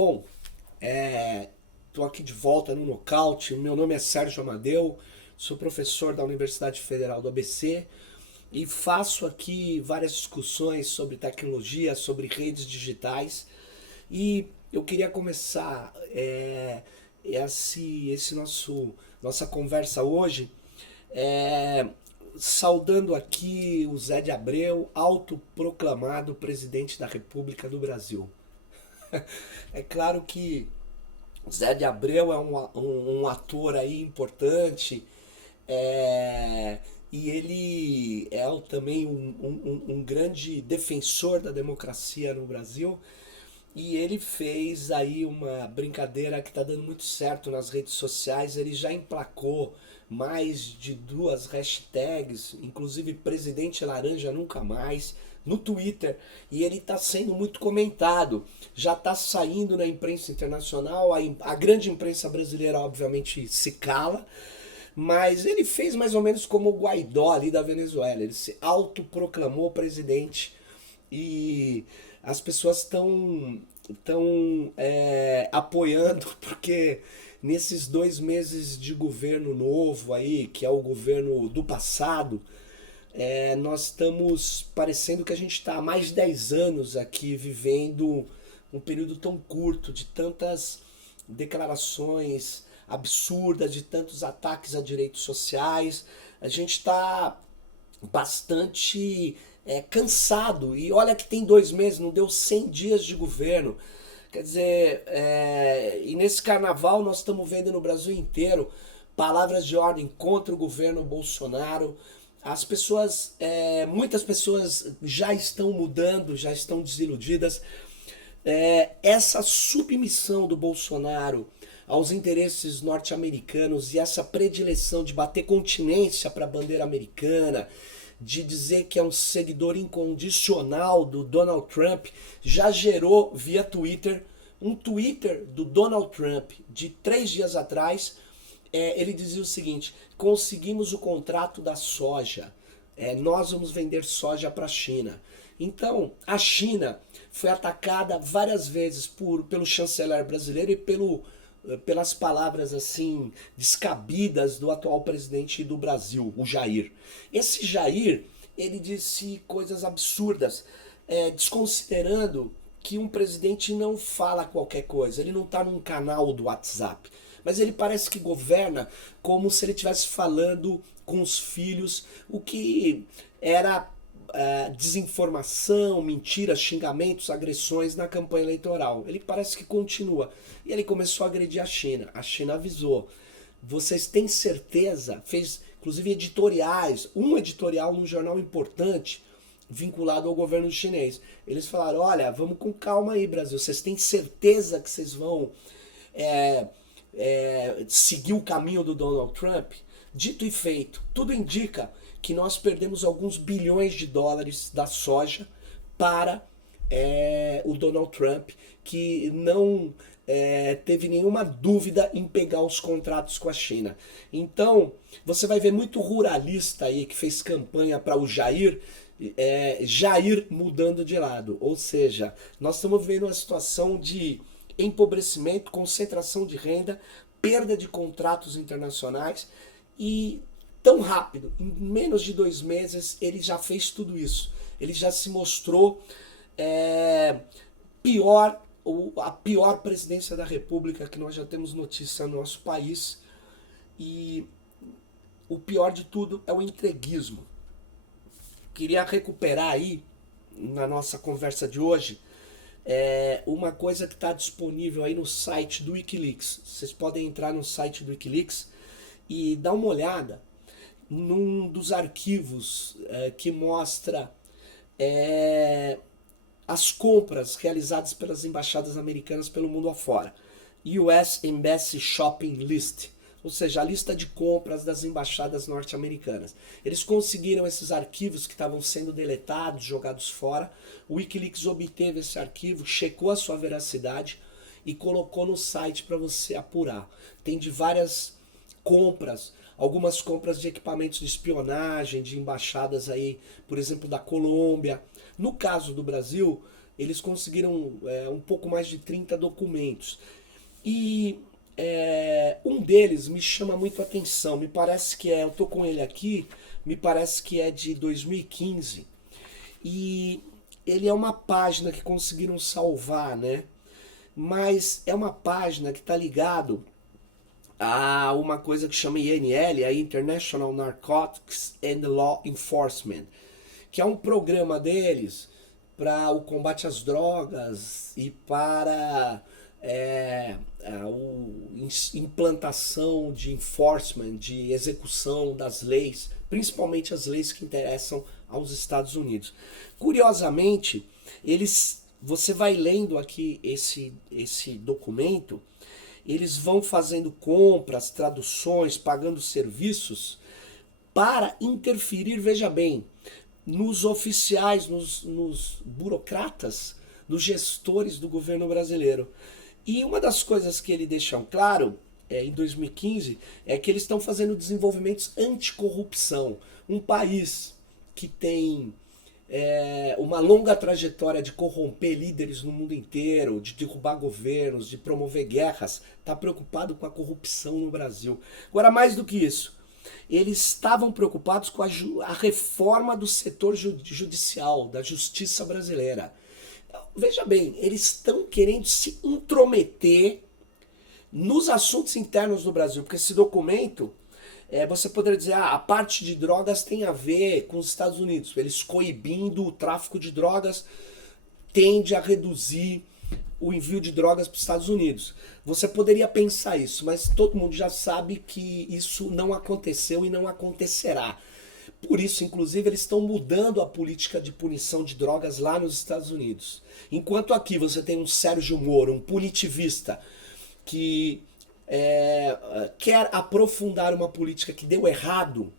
Bom, estou aqui de volta no Nocaute. Meu nome é Sérgio Amadeu, sou professor da Universidade Federal do ABC e faço aqui várias discussões sobre tecnologia, sobre redes digitais. E eu queria começar esse nossa conversa hoje é, saudando aqui o Zé de Abreu, autoproclamado presidente da República do Brasil. É claro que Zé de Abreu é um ator aí importante, é, e ele é também um grande defensor da democracia no Brasil. E ele fez aí uma brincadeira que está dando muito certo nas redes sociais. Ele já emplacou mais de duas hashtags, inclusive Presidente Laranja Nunca Mais, no Twitter. E ele está sendo muito comentado. Já está saindo na imprensa internacional. A grande imprensa brasileira, obviamente, se cala. Mas ele fez mais ou menos como o Guaidó ali da Venezuela. Ele se autoproclamou presidente e as pessoas estão apoiando porque nesses 2 meses de governo novo aí, que é o governo do passado, nós estamos parecendo que a gente está há mais de 10 anos aqui vivendo um período tão curto de tantas declarações absurdas, de tantos ataques a direitos sociais. A gente está bastante cansado. E olha que tem 2 meses, não deu 100 dias de governo. Quer dizer, e nesse carnaval nós estamos vendo no Brasil inteiro palavras de ordem contra o governo Bolsonaro. As pessoas, muitas pessoas já estão mudando, já estão desiludidas. Essa submissão do Bolsonaro aos interesses norte-americanos e essa predileção de bater continência para a bandeira americana, de dizer que é um seguidor incondicional do Donald Trump, já gerou via Twitter um Twitter do Donald Trump de 3 dias atrás. Ele dizia o seguinte: conseguimos o contrato da soja, nós vamos vender soja para a China. Então, a China foi atacada várias vezes pelo chanceler brasileiro e pelas palavras assim descabidas do atual presidente do Brasil, o Jair. Esse Jair, ele disse coisas absurdas, desconsiderando que um presidente não fala qualquer coisa, ele não está num canal do WhatsApp, mas ele parece que governa como se ele estivesse falando com os filhos, o que era desinformação, mentiras, xingamentos, agressões na campanha eleitoral. Ele parece que continua. E ele começou a agredir a China. A China avisou. Vocês têm certeza? Fez inclusive editoriais, um editorial num jornal importante vinculado ao governo chinês. Eles falaram: olha, vamos com calma aí, Brasil. Vocês têm certeza que vocês vão seguir o caminho do Donald Trump? Dito e feito, tudo indica que nós perdemos alguns bilhões de dólares da soja para o Donald Trump, que não teve nenhuma dúvida em pegar os contratos com a China. Então, você vai ver muito ruralista aí que fez campanha para o Jair, Jair mudando de lado. Ou seja, nós estamos vivendo uma situação de empobrecimento, concentração de renda, perda de contratos internacionais e tão rápido, em menos de 2 meses, ele já fez tudo isso. Ele já se mostrou pior, a pior presidência da República que nós já temos notícia no nosso país. E o pior de tudo é o entreguismo. Queria recuperar aí, na nossa conversa de hoje, uma coisa que está disponível aí no site do Wikileaks. Vocês podem entrar no site do Wikileaks e dar uma olhada num dos arquivos que mostra as compras realizadas pelas embaixadas americanas pelo mundo afora. US Embassy Shopping List, ou seja, a lista de compras das embaixadas norte-americanas. Eles conseguiram esses arquivos que estavam sendo deletados, jogados fora. O Wikileaks obteve esse arquivo, checou a sua veracidade e colocou no site para você apurar. Tem de várias compras, algumas compras de equipamentos de espionagem, de embaixadas aí, por exemplo, da Colômbia. No caso do Brasil, eles conseguiram um pouco mais de 30 documentos. E um deles me chama muito a atenção, me parece que eu tô com ele aqui, me parece que é de 2015. E ele é uma página que conseguiram salvar, né? Mas é uma página que está ligado a uma coisa que chama INL, a International Narcotics and Law Enforcement, que é um programa deles para o combate às drogas e para a implantação de enforcement, de execução das leis, principalmente as leis que interessam aos Estados Unidos. Curiosamente, você vai lendo aqui esse documento, eles vão fazendo compras, traduções, pagando serviços para interferir, veja bem, nos oficiais, nos burocratas, nos gestores do governo brasileiro. E uma das coisas que ele deixa claro em 2015 é que eles estão fazendo desenvolvimentos anticorrupção. Um país que tem uma longa trajetória de corromper líderes no mundo inteiro, de derrubar governos, de promover guerras, está preocupado com a corrupção no Brasil. Agora, mais do que isso, eles estavam preocupados com a reforma do setor judicial, da justiça brasileira. Então, veja bem, eles estão querendo se intrometer nos assuntos internos do Brasil, porque esse documento, você poderia dizer, a parte de drogas tem a ver com os Estados Unidos. Eles coibindo o tráfico de drogas tende a reduzir o envio de drogas para os Estados Unidos. Você poderia pensar isso, mas todo mundo já sabe que isso não aconteceu e não acontecerá. Por isso, inclusive, eles estão mudando a política de punição de drogas lá nos Estados Unidos. Enquanto aqui você tem um Sérgio Moro, um punitivista, que quer aprofundar uma política que deu errado,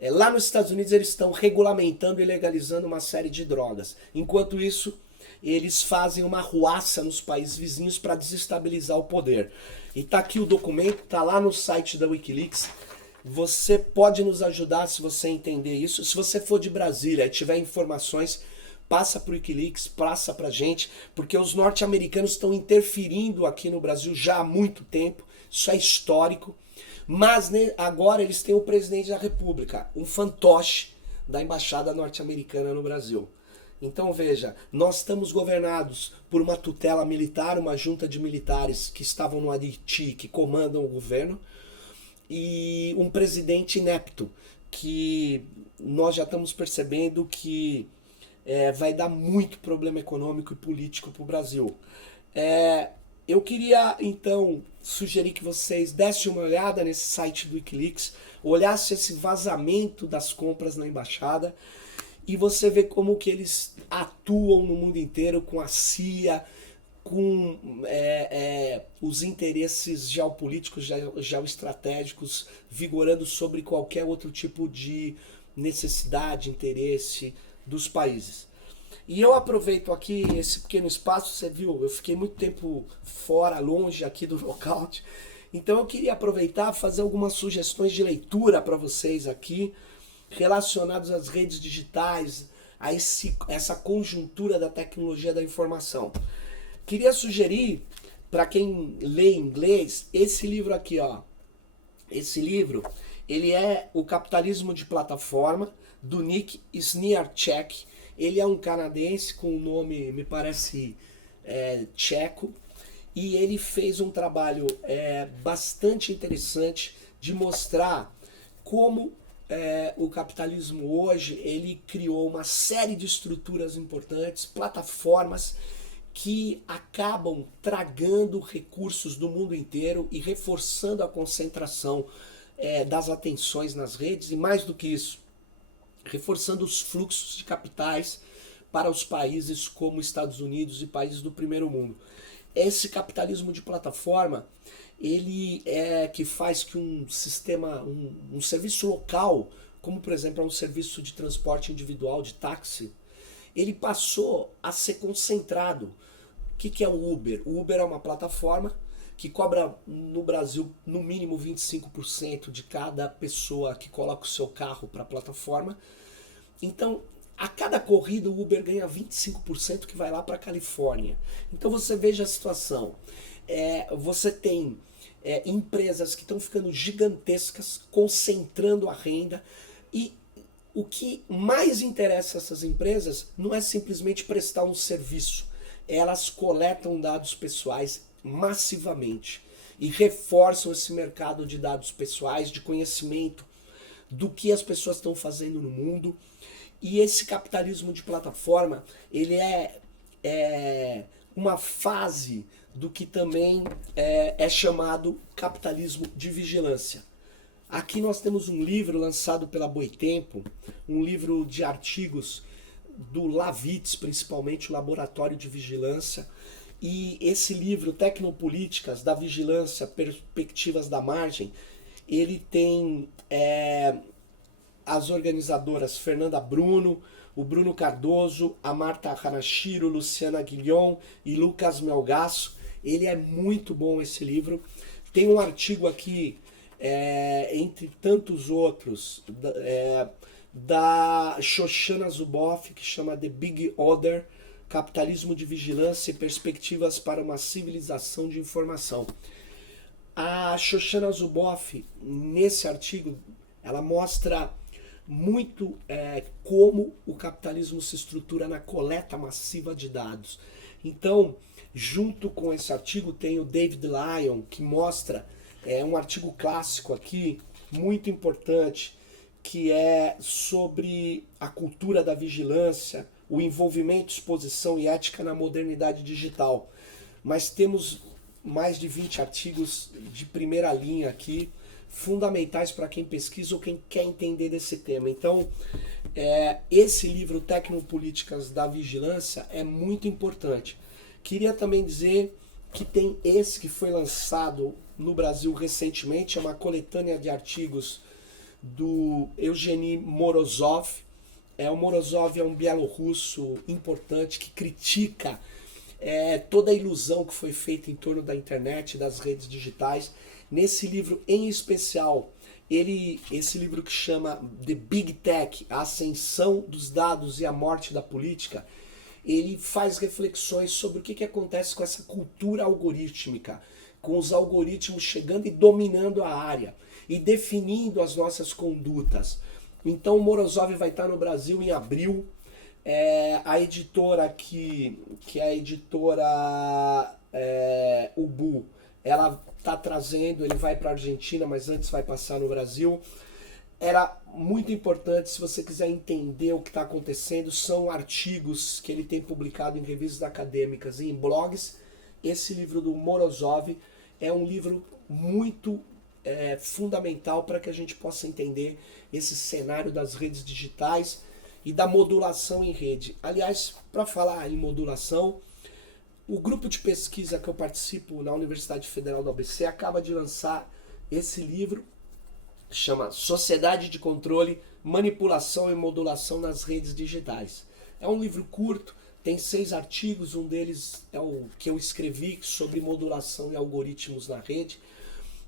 lá nos Estados Unidos eles estão regulamentando e legalizando uma série de drogas. Enquanto isso, eles fazem uma arruaça nos países vizinhos para desestabilizar o poder. E tá aqui o documento, tá lá no site da Wikileaks. Você pode nos ajudar se você entender isso. Se você for de Brasília e tiver informações, passa para o Wikileaks, passa para a gente, porque os norte-americanos estão interferindo aqui no Brasil já há muito tempo, isso é histórico, mas né, agora eles têm o presidente da República, um fantoche da embaixada norte-americana no Brasil. Então veja, nós estamos governados por uma tutela militar, uma junta de militares que estavam no Haiti, que comandam o governo, e um presidente inepto, que nós já estamos percebendo que vai dar muito problema econômico e político para o Brasil. Eu queria então sugerir que vocês dessem uma olhada nesse site do Wikileaks, olhassem esse vazamento das compras na embaixada e você vê como que eles atuam no mundo inteiro com a CIA, com os interesses geopolíticos, geoestratégicos vigorando sobre qualquer outro tipo de necessidade, interesse dos países. E eu aproveito aqui esse pequeno espaço, você viu, eu fiquei muito tempo fora, longe aqui do Lookout, então eu queria aproveitar e fazer algumas sugestões de leitura para vocês aqui, relacionadas às redes digitais, a essa conjuntura da tecnologia da informação. Queria sugerir, para quem lê inglês, esse livro aqui, ó. Esse livro, ele é O Capitalismo de Plataforma, do Nick Sniarchek. Ele é um canadense com um nome, me parece, tcheco. E ele fez um trabalho bastante interessante de mostrar como o capitalismo hoje, ele criou uma série de estruturas importantes, plataformas que acabam tragando recursos do mundo inteiro e reforçando a concentração das atenções nas redes, e mais do que isso, reforçando os fluxos de capitais para os países como Estados Unidos e países do primeiro mundo. Esse capitalismo de plataforma, ele é que faz que um sistema, um serviço local, como por exemplo um serviço de transporte individual, de táxi, ele passou a ser concentrado. O que é o Uber? O Uber é uma plataforma que cobra no Brasil no mínimo 25% de cada pessoa que coloca o seu carro para a plataforma. Então A cada corrida o Uber ganha 25% que vai lá para a Califórnia. Então você veja a situação. Você tem empresas que estão ficando gigantescas, concentrando a renda, e o que mais interessa a essas empresas não é simplesmente prestar um serviço. Elas coletam dados pessoais massivamente e reforçam esse mercado de dados pessoais, de conhecimento do que as pessoas estão fazendo no mundo. E esse capitalismo de plataforma, ele é uma fase do que também é chamado capitalismo de vigilância. Aqui nós temos um livro lançado pela Boitempo, um livro de artigos do Lavitz, principalmente o Laboratório de Vigilância. E esse livro, Tecnopolíticas da Vigilância, Perspectivas da Margem, ele tem as organizadoras Fernanda Bruno, o Bruno Cardoso, a Marta Hanashiro, Luciana Guilhom e Lucas Melgaço. Ele é muito bom esse livro. Tem um artigo aqui, entre tantos outros, da Shoshana Zuboff, que chama The Big Order, Capitalismo de Vigilância e Perspectivas para uma Civilização de Informação. A Shoshana Zuboff, nesse artigo, ela mostra muito como o capitalismo se estrutura na coleta massiva de dados. Então, junto com esse artigo, tem o David Lyon, que mostra um artigo clássico aqui, muito importante, que é sobre a cultura da vigilância, o envolvimento, exposição e ética na modernidade digital. Mas temos mais de 20 artigos de primeira linha aqui, fundamentais para quem pesquisa ou quem quer entender desse tema. Então, esse livro, Tecnopolíticas da Vigilância, é muito importante. Queria também dizer que tem esse que foi lançado no Brasil recentemente, é uma coletânea de artigos do Evgeny Morozov. O Morozov é um bielorrusso importante que critica toda a ilusão que foi feita em torno da internet e das redes digitais. Nesse livro em especial, esse livro que chama The Big Tech, a ascensão dos dados e a morte da política, ele faz reflexões sobre o que acontece com essa cultura algorítmica, com os algoritmos chegando e dominando a área e definindo as nossas condutas. Então o Morozov vai estar no Brasil em abril. A editora que é a editora Ubu, ela está trazendo, ele vai para a Argentina, mas antes vai passar no Brasil. Era muito importante, se você quiser entender o que está acontecendo, são artigos que ele tem publicado em revistas acadêmicas e em blogs. Esse livro do Morozov é um livro muito fundamental para que a gente possa entender esse cenário das redes digitais e da modulação em rede. Aliás, para falar em modulação, o grupo de pesquisa que eu participo na Universidade Federal do ABC acaba de lançar esse livro, chama Sociedade de Controle, Manipulação e Modulação nas Redes Digitais. É um livro curto, tem 6 artigos, um deles é o que eu escrevi sobre modulação e algoritmos na rede.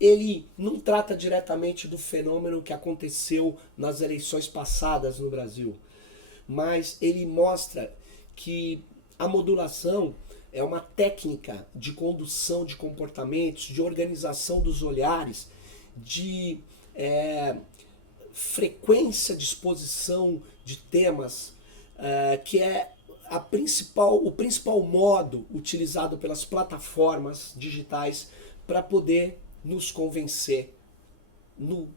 Ele não trata diretamente do fenômeno que aconteceu nas eleições passadas no Brasil, mas ele mostra que a modulação é uma técnica de condução de comportamentos, de organização dos olhares, de frequência de exposição de temas, que é o principal modo utilizado pelas plataformas digitais para poder nos convencer no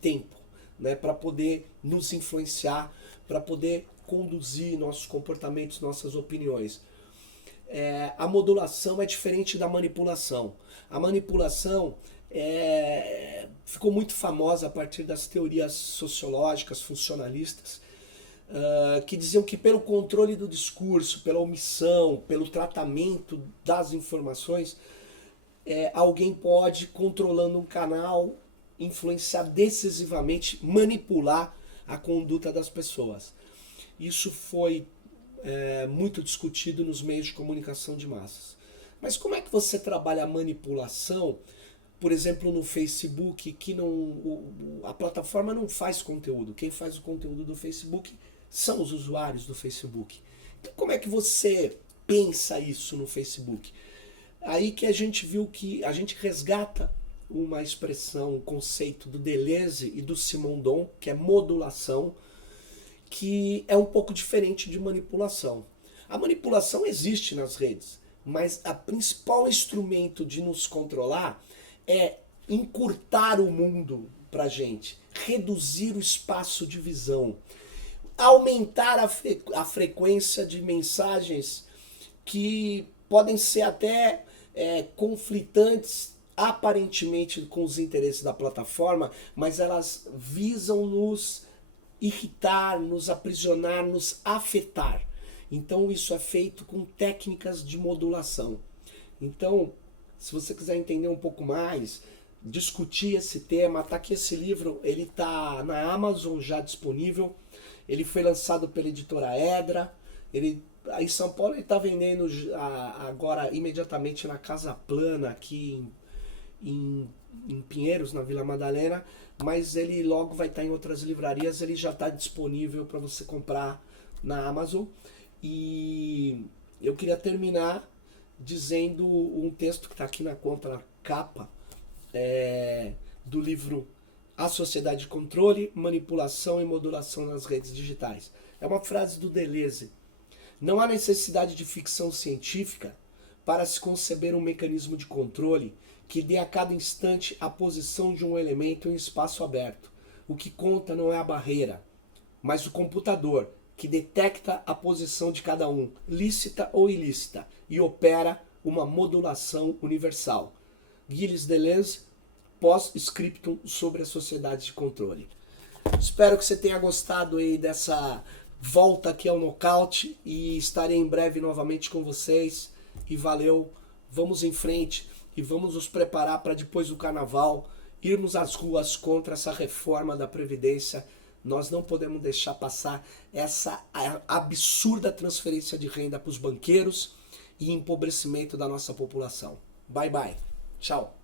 tempo, né? Para poder nos influenciar, para poder conduzir nossos comportamentos, nossas opiniões. A modulação é diferente da manipulação. A manipulação ficou muito famosa a partir das teorias sociológicas, funcionalistas, que diziam que pelo controle do discurso, pela omissão, pelo tratamento das informações, alguém pode, controlando um canal, influenciar decisivamente, manipular a conduta das pessoas. Isso foi muito discutido nos meios de comunicação de massas. Mas como é que você trabalha a manipulação por exemplo, no Facebook, que a plataforma não faz conteúdo. Quem faz o conteúdo do Facebook são os usuários do Facebook. Então, como é que você pensa isso no Facebook? Aí que a gente viu que a gente resgata uma expressão, um conceito do Deleuze e do Simondon, que é modulação, que é um pouco diferente de manipulação. A manipulação existe nas redes, mas o principal instrumento de nos controlar é encurtar o mundo para a gente, reduzir o espaço de visão, aumentar a frequência de mensagens que podem ser até conflitantes aparentemente com os interesses da plataforma, mas elas visam nos irritar, nos aprisionar, nos afetar. Então isso é feito com técnicas de modulação. Então, se você quiser entender um pouco mais, discutir esse tema, tá aqui esse livro, ele tá na Amazon já disponível. Ele foi lançado pela editora Edra. Ele aí em São Paulo ele está vendendo agora imediatamente na Casa Plana aqui em Pinheiros, na Vila Madalena, mas ele logo vai estar em outras livrarias. Ele já está disponível para você comprar na Amazon. E eu queria terminar dizendo um texto que está aqui na contracapa do livro A Sociedade de Controle, Manipulação e Modulação nas Redes Digitais. É uma frase do Deleuze. Não há necessidade de ficção científica para se conceber um mecanismo de controle que dê a cada instante a posição de um elemento em espaço aberto. O que conta não é a barreira, mas o computador, que detecta a posição de cada um, lícita ou ilícita, e opera uma modulação universal. Gilles Deleuze, pós-scriptum sobre a sociedade de controle. Espero que você tenha gostado aí dessa volta aqui ao Nocaute e estarei em breve novamente com vocês. E valeu, vamos em frente e vamos nos preparar para depois do carnaval irmos às ruas contra essa reforma da Previdência. Nós não podemos deixar passar essa absurda transferência de renda para os banqueiros e empobrecimento da nossa população. Bye bye. Tchau.